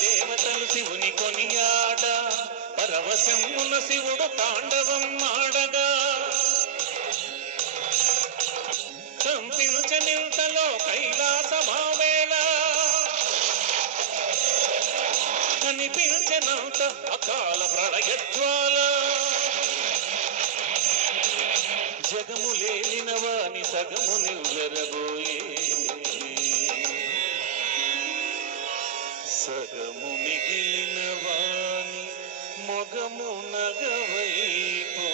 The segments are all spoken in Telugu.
దేవతలు శివుని కొనియాడ పరవశమున శివుడు తాండవం ఆడగా కంపించనింతలో కైలాసమావేళ కనిపించనంత అకాల ప్రళయజ్వాల జగము లేలిన వాని సగము నివ్వెరబోయే సగము మిగిలిన వాని మొగము నగవైపోయి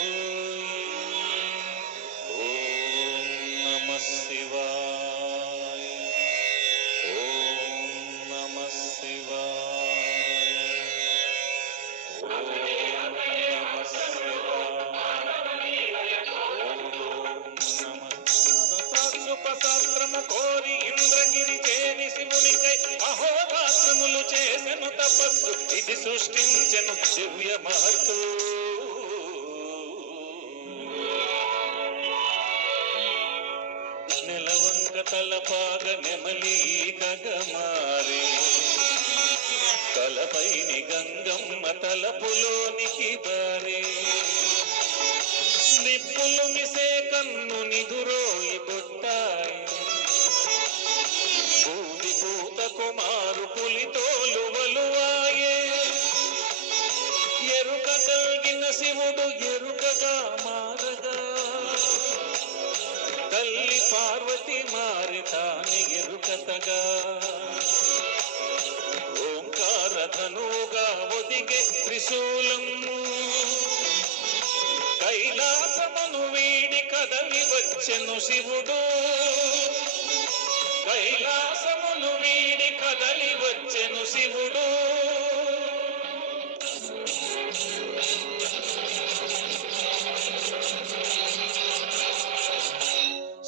ఓం నమః శివాయ ఓం నమః శివాయ ఓం నమః శివాయ కోరి ఇంద్రగిరి చేరి శివునికై అహోరాత్రములు చేసెను తపస్సు ఇది సృష్టించెను దివ్య మహత్తు నెలవంక తలపాగ నెమలి గగమారే తలపైని గంగమ్మ తలపులోనికి బారే నిప్పులు మిసే కన్ను నిదురోయి బొట్టాయి బూది పూత కుమారు పులితోలు వలువాయే ఎరుక కలిగిన శివుడు ఎరుకగా మారగా తల్లి పార్వతి మారి తాని ఎరుకతగా ఓంకార ధనువుగా ఒదిగే త్రిశూలము కైలాసమును వీడి కదలి వచ్చెను శివుడు కైలాసమును వీడి కదలి వచ్చెను శివుడు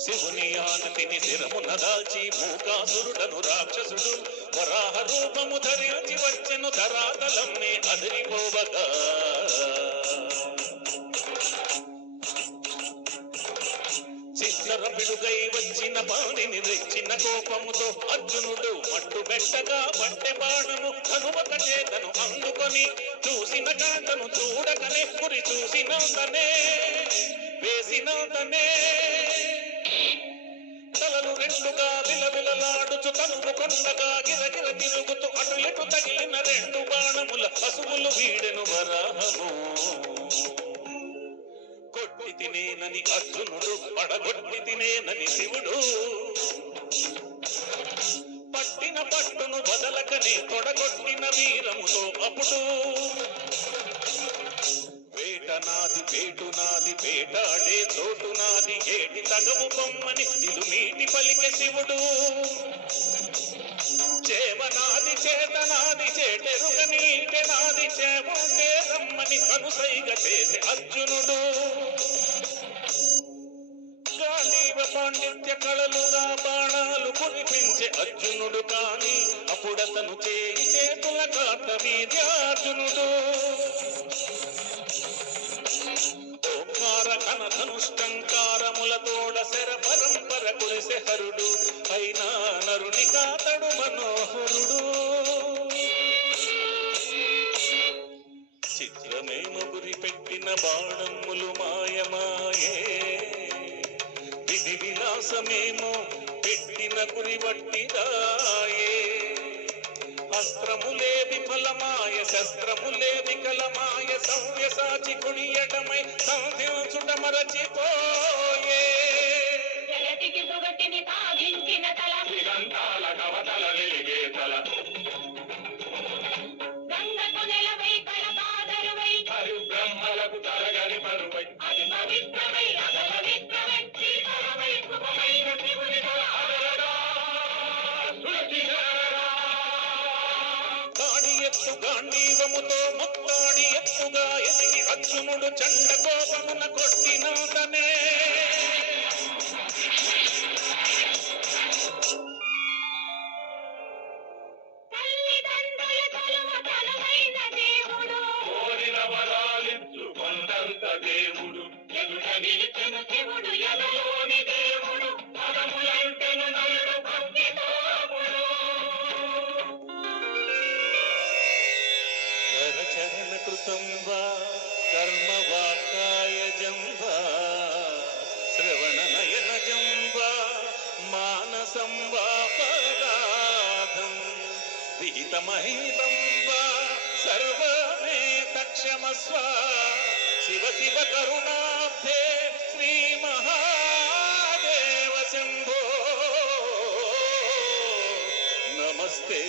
శివుని ఆనతిని శిరమున దాల్చి మూకాసురుడను రాక్షసుడు వరాహ రూపము ధరించి వచ్చెను ధరాతలమ్మే అదిరిపోవగా చిత్రపిడుగై వచ్చిన పాణిని రెచ్చిన కోపముతో అర్జునుడు మట్టు పెట్టగా పట్టె బాణము హనుమక చేతను అందుకొని చూసిన కాంతను చూడకనే గురి చూసినంతనే వేసినంతనే తలలు రెండుగా విలవిలలాడుచు తనువు కొండగా గిరగిర తిరుగుతూ అటులిటు తగిలిన రెండు బాణముల పశువులు వీడెను వరాహము కొట్టి తినేనని అర్జునుడు పడగొట్టి తినేనని శివుడు పట్టిన పట్టును వదలకనే తొడగొట్టిన వీరముతో అప్పుడు వేట నాది వేటు నాది వేటాడే చోటు నాది ఏటి తగవు బొమ్మని ఇలు మీటి పలికె శివుడు చేవనాది చేతనాది చేటెరుగ నీటె నాది చేవుంటే రమ్మని అనుసైగ చేసే అర్జునుడు గాంధీవ పాండిత్య కళలుగా బాణాలు కురిపించే అర్జునుడు కాని అప్పుడతను చేయి చేతుల కాట వీర్యార్జునుడు ఓంకార ఘన ధనుష్టంకారములతోడ శర పరంపర కురిసె హరుడు అయినా నరుని కాతడు మనోహరుడు చిత్రమేమో గురి పెట్టిన బాణములు మాయమాయే విధి విలాసమేమో పెట్టిన గురి వట్టిదాయే అస్త్రములే విఫలమాయ శస్త్రములే వికలమాయ సవ్యసాచి కుడియటమై సంధించుట మరచిపోయే బ్రహ్మలకు తరగని పరువై అది పవిత్రమై అపవిత్రమై శ్రీకరమై శుభమైన శివుని ఎత్తు గాంధీవముతో ముత్తాడి ఎత్తుగా ఎదిగి అర్జునుడు చండ కోపమున కొట్టినాదనే దేవుడు ఎదుట నిలిచెను శివుడు ఎదలోని దేవుడు పదములంటెను నలుడు భక్తితోముడు కరచరణ కృతం వా కర్మ వాకాయజం వా శ్రవణ నయనజం వా మానసం వా పరాధం విహితమహితం వా సర్వమేతక్షమస్వ శివ శివ కరుణాబ్ధే శ్రీ మహాదేవ శంభో నమస్తే